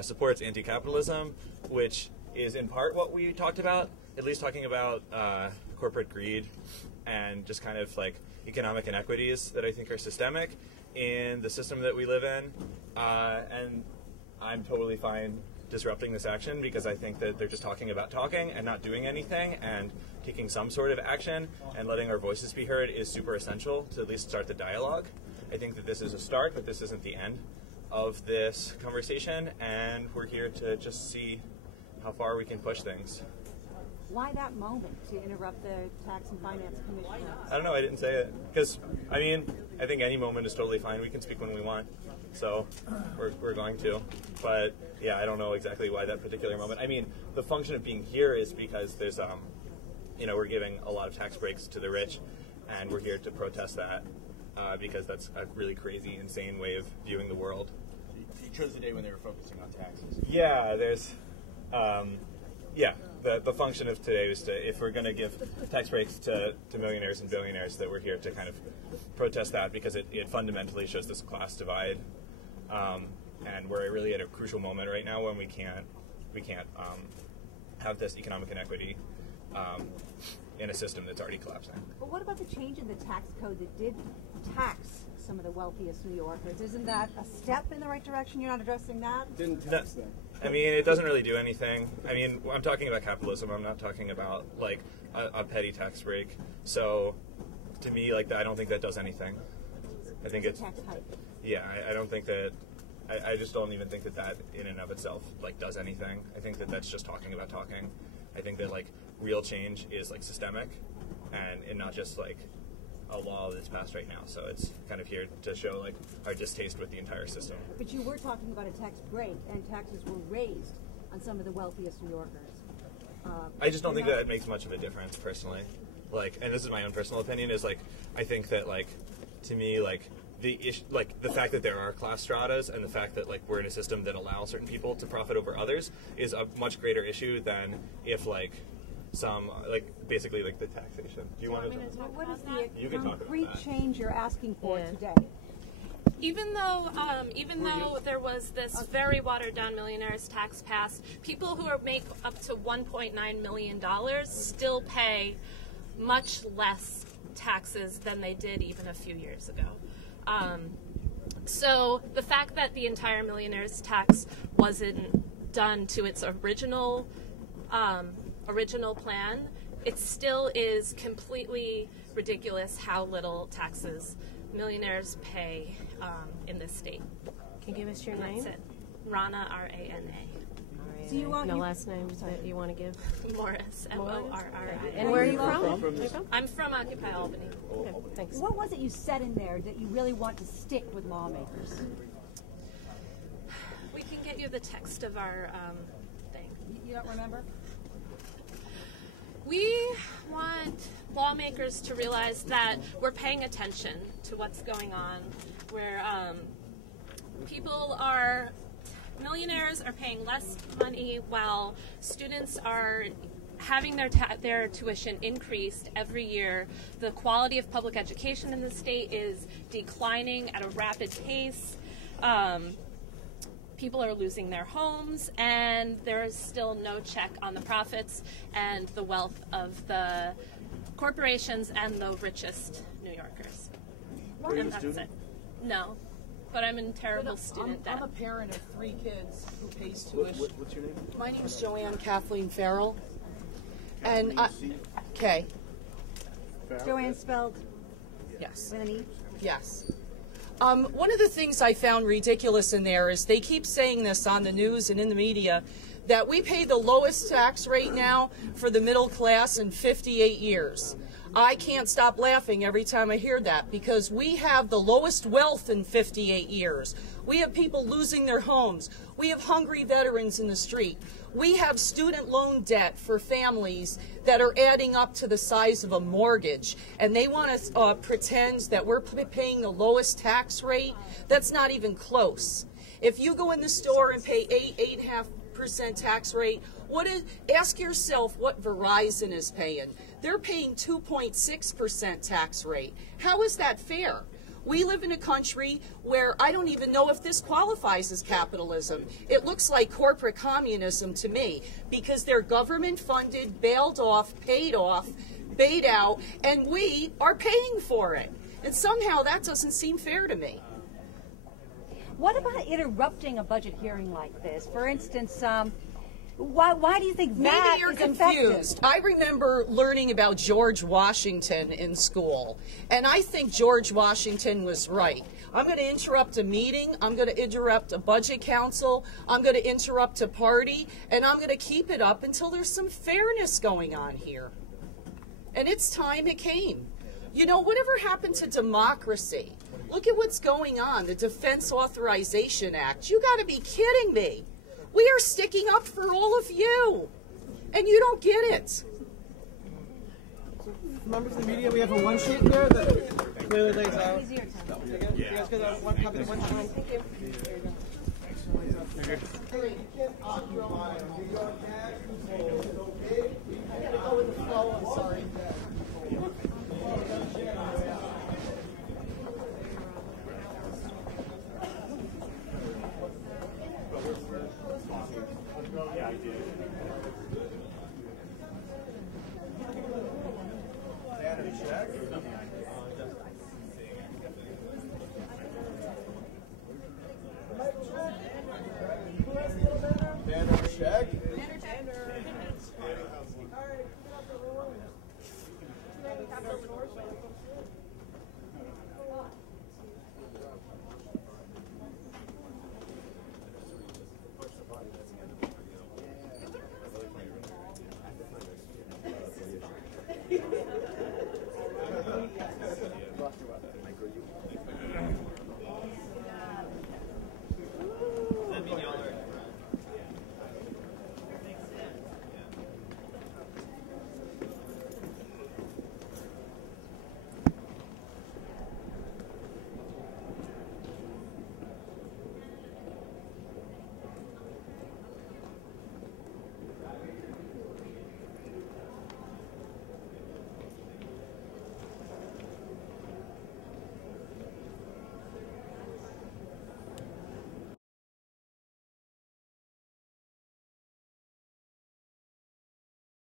supports anti-capitalism, which is in part what we talked about, at least talking about corporate greed and just kind of like economic inequities that I think are systemic in the system that we live in. And I'm totally fine disrupting this action because I think that they're just talking about talking and not doing anything, and taking some sort of action and letting our voices be heard is super essential to at least start the dialogue. I think that this is a start, but this isn't the end of this conversation, and we're here to just see how far we can push things. Why that moment to interrupt the Tax and Finance Commission? I don't know, I didn't say it. Because, I mean, I think any moment is totally fine. We can speak when we want. So we're going to. But, yeah, I don't know exactly why that particular moment. I mean, the function of being here is because there's, you know, we're giving a lot of tax breaks to the rich, and we're here to protest that because that's a really crazy, insane way of viewing the world. So you chose the day when they were focusing on taxes? Yeah, there's... yeah, the function of today was to, if we're going to give tax breaks to millionaires and billionaires, that we're here to kind of protest that because it fundamentally shows this class divide, and we're really at a crucial moment right now when we can't have this economic inequity in a system that's already collapsing. But what about the change in the tax code that did tax some of the wealthiest New Yorkers? Isn't that a step in the right direction? You're not addressing that? Didn't tax them. I mean, it doesn't really do anything. I mean, I'm talking about capitalism. I'm not talking about, like, a petty tax break. So, to me, like, I don't think that does anything. I think it's... tax hike. Yeah, I don't think that... I just don't even think that that, in and of itself, like, does anything. I think that that's just talking about talking. I think that, like, real change is, like, systemic and not just, like, a law that's passed right now. So it's kind of here to show like our distaste with the entire system. But you were talking about a tax break, and taxes were raised on some of the wealthiest New Yorkers. I just don't think that it makes much of a difference personally. Like, and this is my own personal opinion, is like I think that like to me like the issue, like the fact that there are class stratas and the fact that like we're in a system that allows certain people to profit over others is a much greater issue than if like some like basically like the taxation. Do you want to? What is the concrete change you're asking for today? Even though there was this very watered down millionaires tax passed, people who make up to $1.9 million still pay much less taxes than they did even a few years ago. So the fact that the entire millionaires tax wasn't done to its original plan, it still is completely ridiculous how little taxes millionaires pay in this state. Can you give us your name? That's it. Rana, R-A-N-A. So you want no last names that you want to give? Morris, M-O-R-R-I. And where are you from? I'm from Occupy Albany. Okay, thanks. What was it you said in there that you really want to stick with lawmakers? We can get you the text of our thing. You don't remember? We want lawmakers to realize that we're paying attention to what's going on, where millionaires are paying less money while students are having their tuition increased every year. The quality of public education in the state is declining at a rapid pace. People are losing their homes, and there is still no check on the profits and the wealth of the corporations and the richest New Yorkers. And that's it. No, but I'm in terrible student debt. I'm a parent of 3 kids who pays tuition. What's your name? My name is Joanne Farrell. And Farrell? Joanne spelled yes. with an E? Yes. One of the things I found ridiculous in there is they keep saying this on the news and in the media, that we pay the lowest tax rate now for the middle class in 58 years. I can't stop laughing every time I hear that because we have the lowest wealth in 58 years. We have people losing their homes. We have hungry veterans in the street. We have student loan debt for families that are adding up to the size of a mortgage, and they want to pretend that we're paying the lowest tax rate. That's not even close. If you go in the store and pay 8.5% tax rate, ask yourself what Verizon is paying. They're paying 2.6% tax rate. How is that fair? We live in a country where I don't even know if this qualifies as capitalism. It looks like corporate communism to me, because they're government funded, bailed off, paid out, and we are paying for it. And somehow that doesn't seem fair to me. What about interrupting a budget hearing like this? For instance, why do you think that Maybe you're is confused. effective? I remember learning about George Washington in school, and I think George Washington was right. I'm going to interrupt a meeting, I'm going to interrupt a budget council, I'm going to interrupt a party, and I'm going to keep it up until there's some fairness going on here. And it's time it came. You know, whatever happened to democracy? Look at what's going on, the Defense Authorization Act. You got to be kidding me. We are sticking up for all of you, and you don't get it. Members of the media, we have a one sheet here that clearly lays out. Easier time. You guys get that one copy of one sheet? Thank you. Hey, you can't occupy New York tax control. It's okay. I gotta go with the flow. I'm sorry. Banner check.